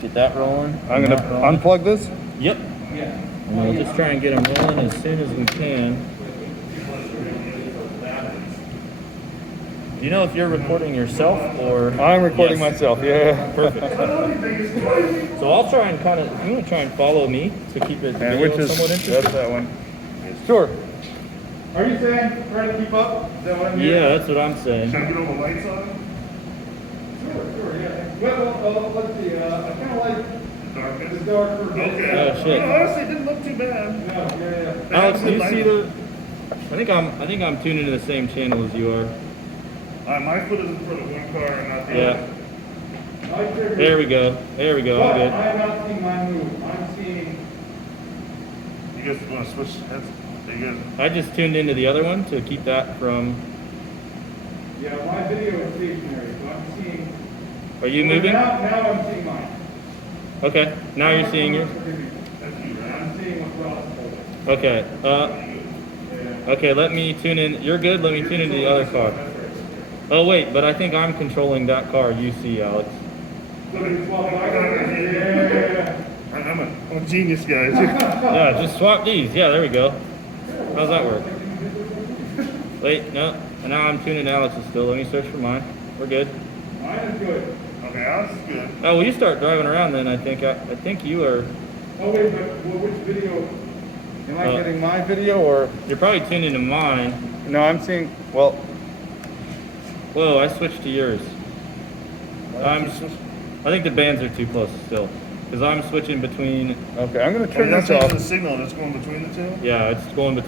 Get that rolling. I'm gonna unplug this. Yep. And we'll just try and get them rolling as soon as we can. Do you know if you're recording yourself or? I'm recording Yes. myself. Yeah. Perfect. So I'll try and kind of, I'm gonna try and follow me to keep it And which is somewhat interesting. that's that one. Sure. Are you saying trying to keep up? Is that what I'm hearing? Yeah, that's what I'm saying. Should I get all the lights on? Sure, yeah. Well, let's see. I kind of like Darkness? the darker. Okay. Oh, shit. No, honestly, it didn't look too bad. No, yeah. Alex, do you see the? I think I'm tuned into the same channel as you are. My foot is in front of one car and not the Yeah. other. There we go. There we go. But I'm good. I have not seen mine move. I'm seeing. You guys want to switch heads? Are you guys? I just tuned into the other one to keep that from. Yeah, my video is stationary, so I'm seeing. Are you moving? Now I'm seeing mine. Okay. Now you're seeing yours. That's you, right? I'm seeing what Ross is holding. Okay. Okay. Let me tune in. You're good. Let me tune into the other car. Oh wait, but I think I'm controlling that car. You see, Alex. Look at 12 Yeah. I'm a genius, guys. Yeah. Just swap these. Yeah. There we go. How's that work? Wait. No. And now I'm tuning Alex's still. Let me search for mine. We're good. Mine is good. Okay, that's good. Oh, well, you start driving around then. I think you are. Oh wait, but which video? Am I getting my video or? You're probably tuned into mine. No, I'm seeing. Well, Whoa, I switched to yours. I think the bands are too close still. Because I'm switching between, okay. I'm gonna turn That's this off. the signal that's going between the two? yeah, it's going between